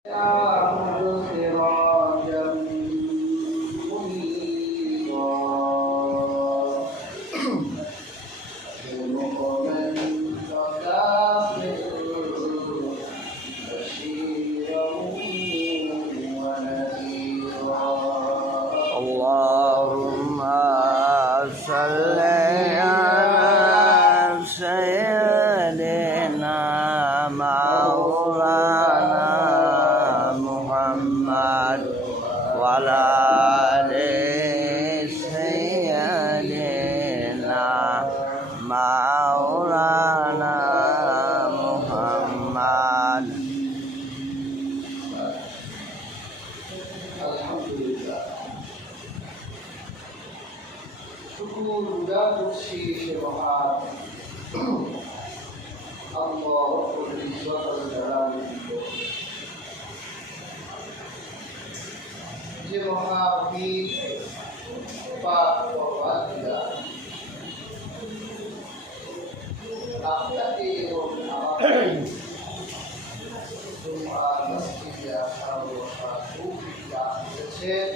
اللهم صل على سيدنا مولانا محمد وعلى آل سيدنا مولانا محمد। শুকর গুজার করছি সে মহান আল্লাহ রব্বুল ইজ্জত ওয়াল জালাল, যে মহাবীর পাক পরওয়ারদিগার আপনাকে এবং আমাকে জুমআর মসজিদে আসার বসার তৌফিক দান করেছেন।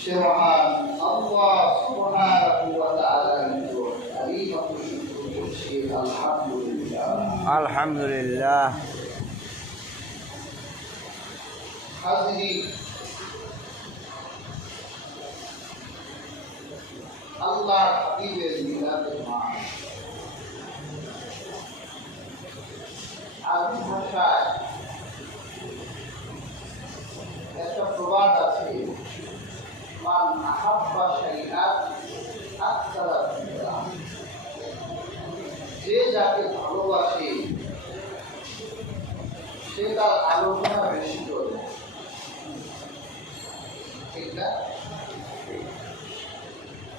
সে মহান আল্লাহ সুবহানাহু ওয়া তাআলার নিকট কালিমাতু শুকর করছি আলহামদুলিল্লাহ। আলহামদুলিল্লাহ। হাজিরিন, আল্লাহর হাবিবের মিলাদের মাস আরবি ভাষায় একটা প্রবাদ আছে, মান আহাব্বা শাইআন আকসারা ফিহা, যে যাকে ভালোবাসে সে তার আলোচনা বেশি করে, ঠিক না?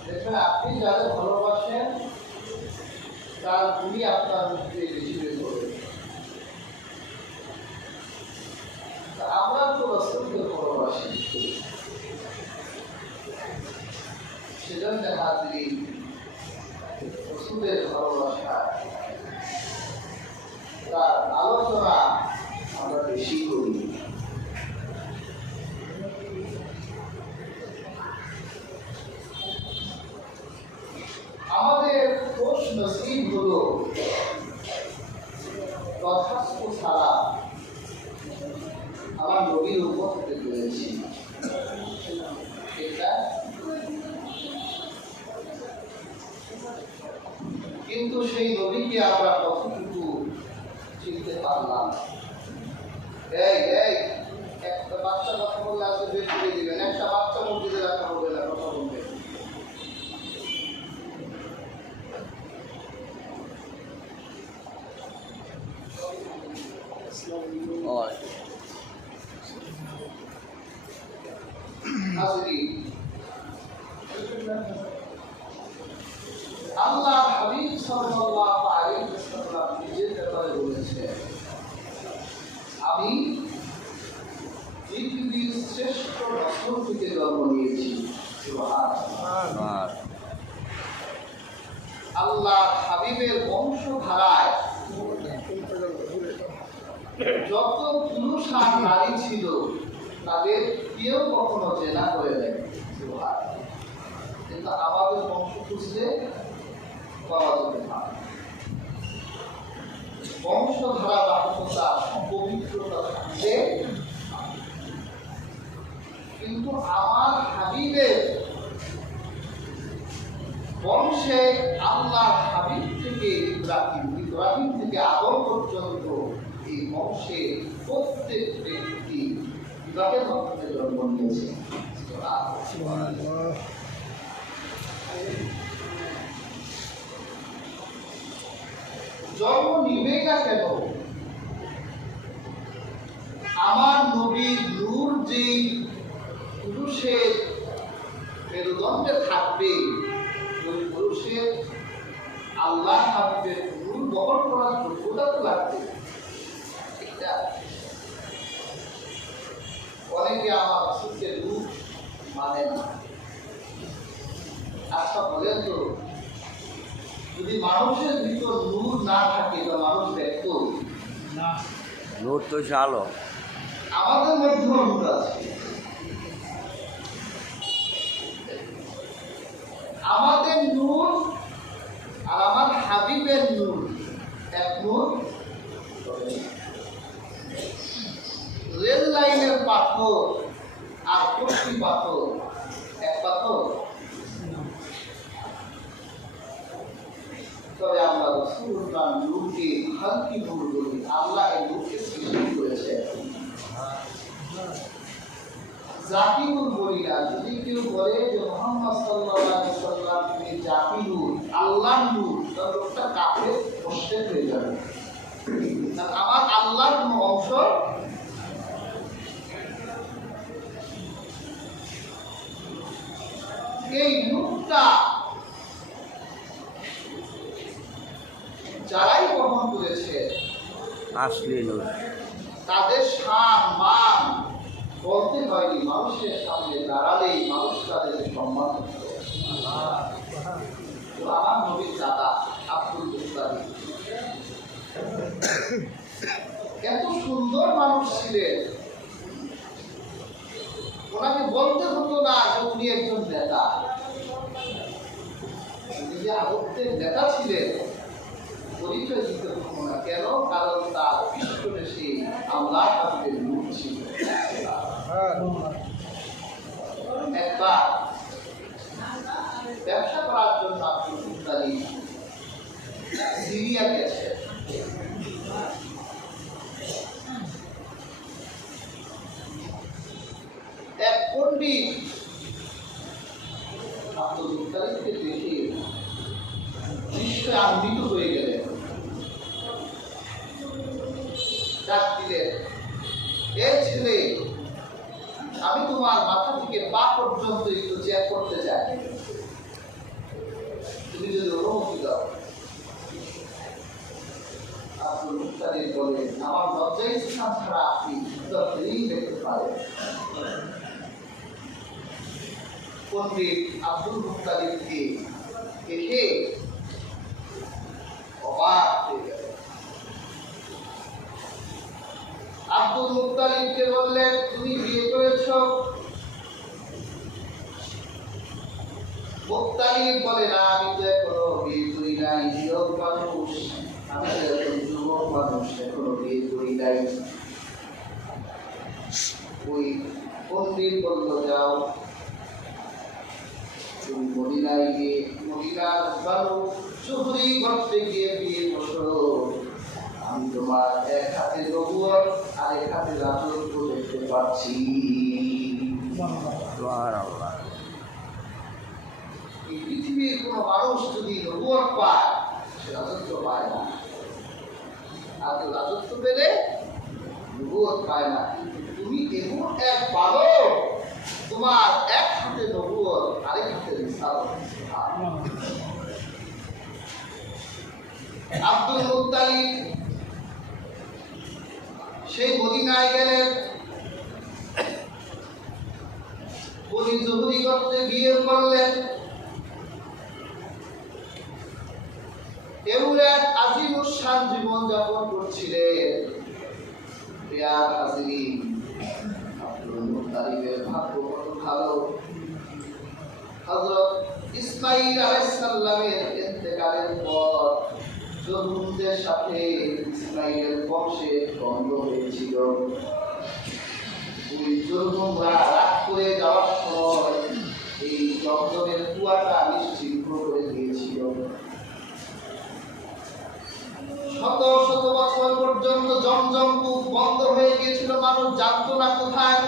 দেখবেন আপনি যাদের ভালোবাসেন তার গুণই আপনার মধ্যে বেশি বের করবে। আমরা তো রাসূলকে ভালোবাসি, সেজন্য হাজিরিন রাসূলের ভালোবাসা তার আলোচনা আমরা বেশি করি। আমাদের খোশ নসিব হলো তথাস্তু ছাড়া আমার নবীর উপর হতে পেরেছি, এটা কিন্তু সেই নবীকে আমরা কতটুকু চিনতে পারলাম? একটা বাচ্চা কথা বললে আজকে বের করে দিবেন, একটা বাচ্চা মসজিদে রাখা হবে না, কথা বলবেন। আল্লাহ হাবিব সাল্লাল্লাহু আলাইহি ওয়াসাল্লাম নিজের ব্যাপারে বলেছেন, আমি পৃথিবীর শ্রেষ্ঠ রাসূল থেকে জন্ম নিয়েছি। সুবহানাল্লাহ। আল্লাহ হাবিবের বংশধারায় যত পুরুষ আর নারী ছিল তাদের কেউ কখনো জেনা করে দেয়, কিন্তু আমাদের বংশ খুঁজলে পাওয়া যাবে না। বংশধারা বাহকতা পবিত্রতা থাকলে, কিন্তু আমার হাবিবের বংশে আল্লাহ হাবিব থেকে ইব্রাহিম থেকে আদম পর্যন্ত এই বংশের প্রত্যেক ব্যক্তি বিবাহের মাধ্যমে জন্ম নিয়েছে। জন্ম নিবে না কেন? আমার নবীর নূর যেই পুরুষের মেরুদণ্ডে থাকবে, ওই পুরুষের আল্লাহ হাবিবের নূর বহন করার যোগ্যতা তো লাগবে। অনেকে আমার রাসূলকে নূর মানে না। আচ্ছা বলেন তো, যদি মানুষের ভিতর নূর না থাকে তো মানুষ ব্যক্ত নূর তো সে আলো। আমাদের মধ্যে নূর আছে। আমাদের নূর আর আমার হাবিবের নূর এক নূর। রেল লাইনের পাথর আর কষ্টি পাথর এক পাথর। তবে আমরা রাসূলুল্লাহ নূরকে খালকি নূর বলি। আল্লাহ এই নূরকে সৃষ্টি করেছে, জাতি নূর বলি না। যদি কেউ বলে যে মুহাম্মদ সাল্লাল্লাহু আলাইহি ওয়াসাল্লাম তিনি জাতি নূর, আল্লাহর নূর, তাহলে লোকটা কাফের মুশরিক হয়ে যাবে। আর আমার আল্লাহর কোন অংশ এই নূরটা যারাই গ্রহণ করেছে আসলি নূর, তাদের শান মান বলতে হয়নি, মানুষের সামনে দাঁড়ালেই মানুষ তাদের সম্মান করত। আমার নবীর দাদা আব্দুল মুত্তালিব এত সুন্দর মানুষ ছিলেন, ওনাকে বলতে হতো না যে উনি একজন নেতা। উনি যে আরবদের নেতা ছিলেন পরিচয় দিতে হতো না। কেন? কারণ তার পিছনে সেই আল্লাহর হাবিবের নূর ছিল। একবার ব্যবসা করার জন্য আব্দুল মুত্তালিব সিরিয়া গেছে। এক পণ্ডিত আব্দুল মুত্তালিবকে দেখে নিশ্চয় আনন্দিত হয়ে গেলেন। ডাক দিলেন, এ ছেলে, আমি তোমার মাথা থেকে পা পর্যন্ত একটু চেক করতে চাই, তুমি যদি অনুমতি দাও। আব্দুল মুত্তালিব বলেন, আমার লজ্জায় স্থান ছাড়া আপনি দরকারই দেখতে পারেন। পণ্ডিত আব্দুল মুত্তালিবকে দেখে অবাক হয়ে গেল। আব্দুল মুত্তালিবকে বললেন, তুমি বিয়ে করেছ? মুত্তালিব বলে, না, আমি তো এখনো বিয়ে করি নাই, যুবক মানুষ, আমি তো এখন যুবক মানুষ, এখনো বিয়ে করি নাই। ওই পণ্ডিত বলল, যাও তুমি মদিনায় গিয়ে মদিনার বানু সুহরি করতে গিয়ে বিয়ে বসো। আমি তোমার এক হাতে নবুয়ত আর এক হাতে রাজত্ব দেখতে পাচ্ছি। এই পৃথিবীর কোন মানুষ যদি নবুয়ত পায় সে রাজত্ব পায় না, আর কেউ রাজত্ব পেলে নবুয়ত পায় না। কিন্তু তুমি এমন এক বালক, তোমার এক হাতে নবুয়ত আরেক হাতে রিসালাত। আব্দুল মুত্তালিব সেই মদিনায় গেলেন, বনি জুহরি করতে বিয়ে করলেন। এমন এক আজিমুশান জীবন যাপন করছিলেন। প্রিয় হাজিরিন, আব্দুল মুত্তালিবের ভাগ্য কত ভালো। হযরত ইসমাঈল আলাইহিস সালামের ইন্তেকালের পর জুরহুমদের সাথে ইসমাঈলের বংশে দ্বন্দ্ব হয়েছিল। ওই জুরহুমরা রাগ করে যাওয়ার সময় এই জমজমের কুয়াটা নিশ্চিহ্ন করে দিয়েছিল। শত শত বছর পর্যন্ত জমজম কূপ বন্ধ হয়ে গিয়েছিল, মানুষ জানতো না কোথায়।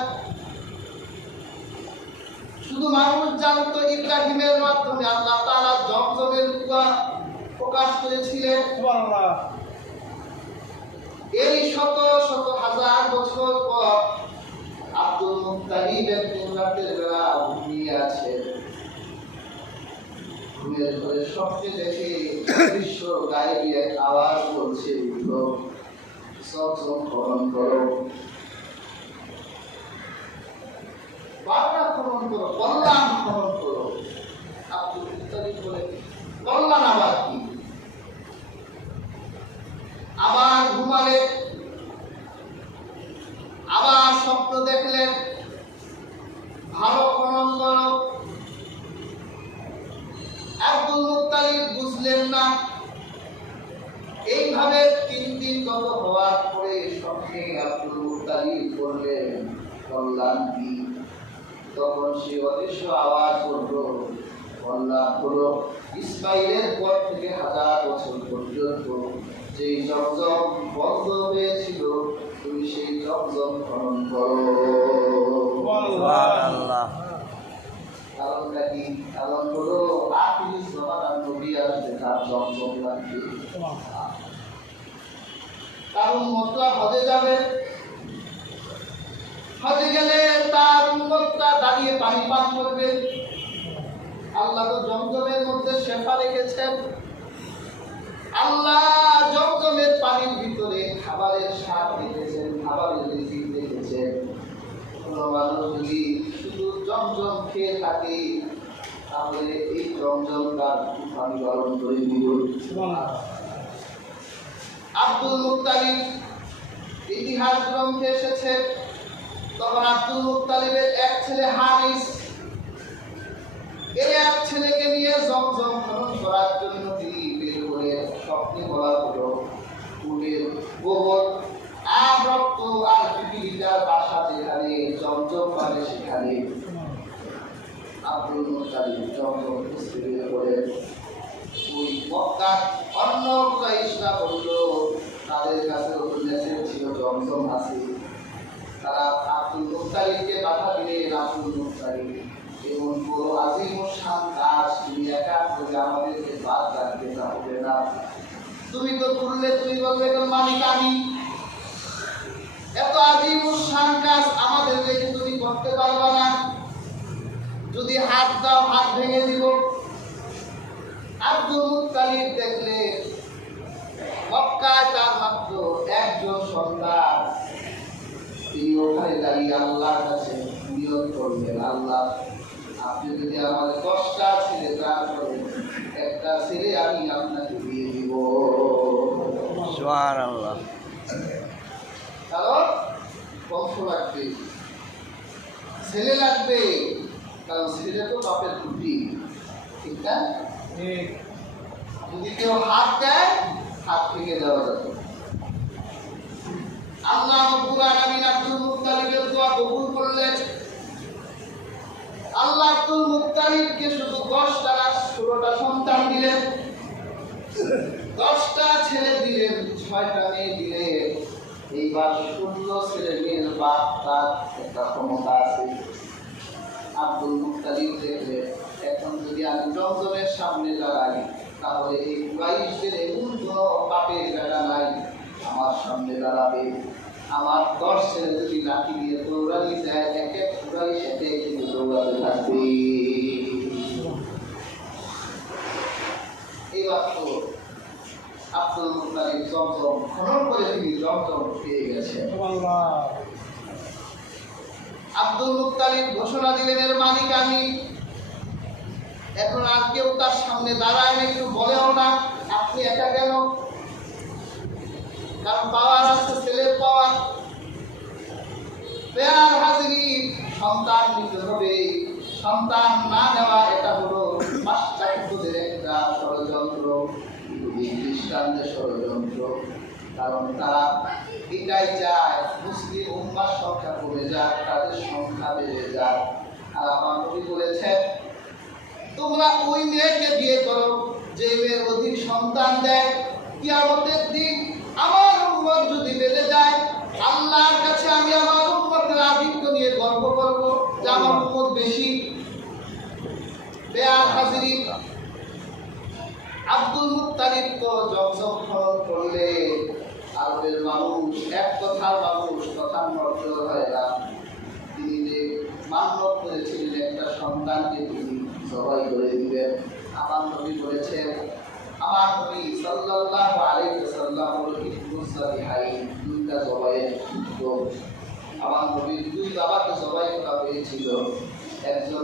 শুধু মানুষ জানতো ইব্রাহিমের মাধ্যমে আল্লাহ তাআলা জমজমের কুয়া প্রকাশ করেছিলেন। এই শত শত হাজার বছর পর আব্দুল মুত্তালিব একদিন রাতের বেলা ঘুমিয়ে আছে। ঘুমের ঘরে স্বপ্নে দেখে দৃশ্য গায়েবী এক আওয়াজ বলছে, উঠো, সবসব খনন করো, বারবার খনন করো, কল্যাণ খনন করো। আব্দুল মুত্তালিব বলে, কল্যাণ আবার কি? আবার ঘুমালে থেকে আব্দুল মুত্তালিব বললেন, কল্যাণ কি? তখন সে অদৃশ্য আওয়াজ করলো, কল্যাণ হলো ইসমাইলের পর থেকে 1000 বছর পর্যন্ত যেই জমজম বন্ধ হয়েছিল, তুমি সেই জমজম খনন করো। সুবহানাল্লাহ। কারণটা কি? কারণ হলো আখিরি জামানার নবী আসবে, তার জমজম লাগবে। তার উম্মতরা হজে যাবে, হজে গেলে তার উম্মতরা দাঁড়িয়ে পানি পান করবে। আল্লাহ তো জমজমের মধ্যে শেফা রেখেছেন। আল্লাহ জমজমের পানির ভিতরে খাবারের স্বাদ রেখেছেন, খাবারের রিজিক রেখেছেন। কোনো মানুষ যদি শুধু জমজম খেয়ে থাকে, তাহলে এই জমজম তার পানি গরম করে দিব। আব্দুল মুত্তালিব, ইতিহাস গ্রন্থে এসেছে, তখন আব্দুল মুত্তালিবের এক ছেলে হারিস, এই এক ছেলেকে নিয়ে জমজম খনন করার জন্য তিনি বের করে স্বপ্নে বলা হলো, উটের গোবর আর রক্ত আর 2 লিটার বাসা যেখানে জমজম পাবে সেখানে আব্দুল মুত্তালিব জমজম খুঁজতে বের করে। ওই মক্কার অন্য কুরাইশরা বলল, তাদের কাছে মেসেজ ছিল জমজম আছে। তারা আব্দুল মুত্তালিবকে বাধা দিলেন, আব্দুল মুত্তালিব এমন বড় আজিমুশান কাজ তুমি একা করে আমাদেরকে বাদ রাখতে হবে না। তুমি তো করলে, তুমি বলবে কোন মালিক আমি, এত আজিমুশান কাজ আমাদের রেখে তুমি করতে পারবা না। যদি হাত দাও হাত ভেঙে দিব। আব্দুল মুত্তালিব দেখলে মক্কায় তার মাত্র একজন সন্তান, তিনি ওখানে দাঁড়িয়ে আল্লাহর কাছে নিয়ত করলেন, আল্লাহ আপনি যদি আমাদের 10টা ছেলে দান করেন, একটা ছেলে আমি আপনাকে দিয়ে দিব। সুবহানাল্লাহ। কারণ বংশ লাগবে, ছেলে লাগবে, কারণ ছেলে তো বাপের খুঁটি, ঠিক না? যদি কেউ হাত দেয়, হাত ভেঙে দেওয়া যাবে। আল্লাহ রাব্বুল আলামিন আব্দুল মুত্তালিবের দোয়া কবুল করলেন। আল্লাহ আব্দুল মুত্তালিবকে শুধু 10টা না 16টা সন্তান দিলেন, 10টা ছেলে দিলেন, 6টা মেয়ে দিলেন। এইবার 16 ছেলে মেয়ের বাপ তার একটা ক্ষমতা আছে। আব্দুল মুত্তালিব দেখলে, এখন যদি আমি জমজমের সামনে দাঁড়াই, তাহলে এই কুরাইশদের এমন কোনো পাপের জায়গা নাই, আমার সামনে দাঁড়াবে। আমার 10 ছেলে যদি লাঠি দিয়ে দৌড়ানি দেয়, এক এক কুরাইশ এতে কিন্তু দৌড়াতে থাকবে। এইবার তো আব্দুল মুত্তালিব জমজম খনন করে তিনি জমজম পেয়ে গেছেন। আব্দুল মুত্তালিব ঘোষণা দিলেন, এর মালিক আমি। এখন আর কেউ তার সামনে দাঁড়ায় না, একটু বলেও না আপনি একা কেন, কারণ পাওয়ার আছে, ছেলের পাওয়ার। বেয়ার হাজিরি, সন্তান নিতে হবে, সন্তান না নেওয়া এটা হলো পাশ্চাত্যদের একটা ষড়যন্ত্র, খ্রিস্টানদের ষড়যন্ত্র। কারণ তারা এটাই চায় মুসলিম উম্মার সংখ্যা কমে যাক, তাদের সংখ্যা বেড়ে যাক। আর আমার নবী বলেছেন, তোমরা ওই মেয়েকে বিয়ে করো যে মেয়ে অধিক সন্তান দেয়। কিয়ামতের দিন আমার উম্মত যদি বেড়ে যায়, আল্লাহর কাছে আমি আমার উম্মতের আধিক্য নিয়ে গর্ব করব যে আমার উম্মত বেশি। বেয়ার হাজিরি, আব্দুল মুত্তালিব তো জমজম খনন করলে আরবের মানুষ, এক কথার মানুষ, কথার মর্য হয় না। তিনি যে মান্যত করেছিলেন একটা সন্তানকে তিনি জবাই করে দিবেন। আমার নবী বলেছেন, আমার নবী সাল্লাল্লাহু আলাইহি ওয়াসাল্লাম হলো ইবনুস সালিহাইন, 2টা জবাইয়ের পুত্র। আমার নবীর 2 বাবাকে জবাই করা হয়েছিল। একজন